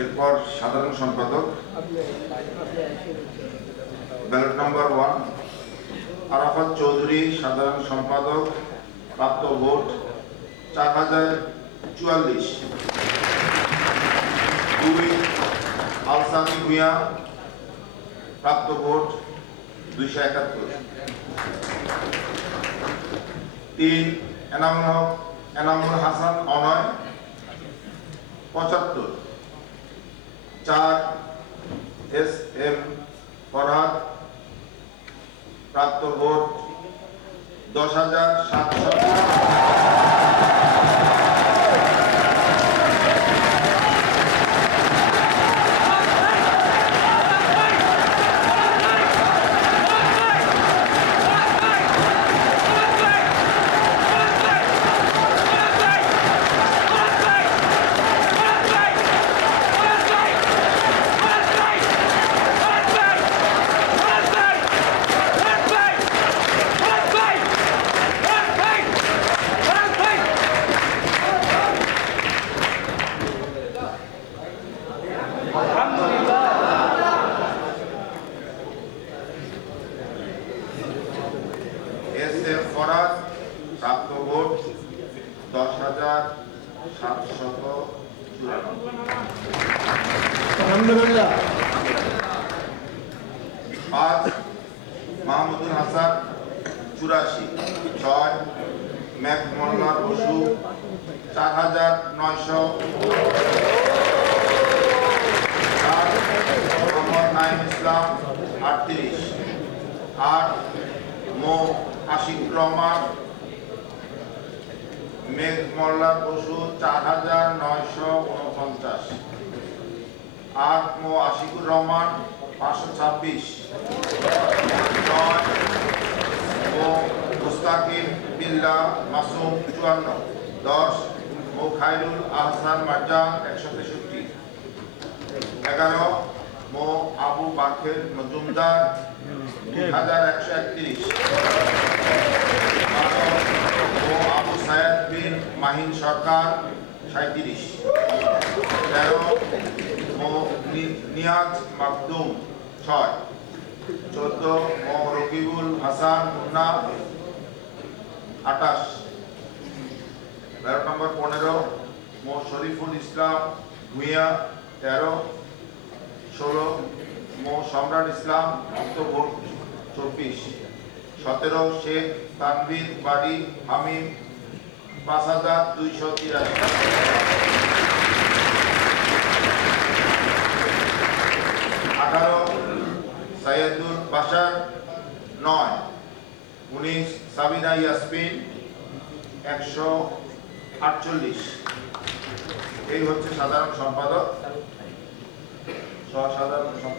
এরপর সাধারণ সম্পাদক, ballot number one, Arafat Chowdhury সাধারণ সম্পাদক, প্রাপ্ত ভোট চার হাজার চুয়াল্লিশ। দুই, আলসামি ভুঁইয়া, প্রাপ্ত ভোট দুইশো একাত্তর। তিন, এনামুল হক, এনামুল হাসান অনয়, পঁচাত্তর। চার এস এম ফরহাদ প্রাপ্ত ভোট দশ হাজার সাতশো। এম ফরাজ, প্রাপ্ত দশ হাজার সাতশত পাঁচ মাহমুদুল হাসান চুরাশি ছয় ম্যাক বসু, চার হাজার নয়শো। মো আশিক রহমান মেঘ মোল্লা বসু, চার হাজার নয়শো উনপঞ্চাশ। আট মো আশিকুর রহমান, পাঁচশো ছাব্বিশ। নয় ও মুস্তাকিম বিল্লা মাসুম, চুয়ান্ন। দশ ও খায়রুল আহসান মার্জান, একশো তেষট্টি। এগারো মো আবু বাকের মজুমদার দুই হাজার একশো একত্রিশ। ও আবু সায়েদ বিন মাহিন সরকার সাঁত্রিশ তেরো নি- নিয়াজ মাকদুম ছয়। চোদ্দ ও রকিবুল হাসান মুন্না আটাশ ব্যালট নম্বর পনেরো মো শরীফুল ইসলাম ভুঁইয়া তেরো। ষোলো মো সম্রাট ইসলাম মুক্ত ভোট চব্বিশ। সতেরো শেখ তানবির বাড়ি হামিদ পাঁচ হাজার দুইশো তিরাশি। আঠারো সাইয়দুল বাসার নয়। উনিশ সাবিনা ইয়াসমিন একশো আটচল্লিশ। এই হচ্ছে সাধারণ সম্পাদক। সহ সাধারণ সম্পাদক কত তারিখ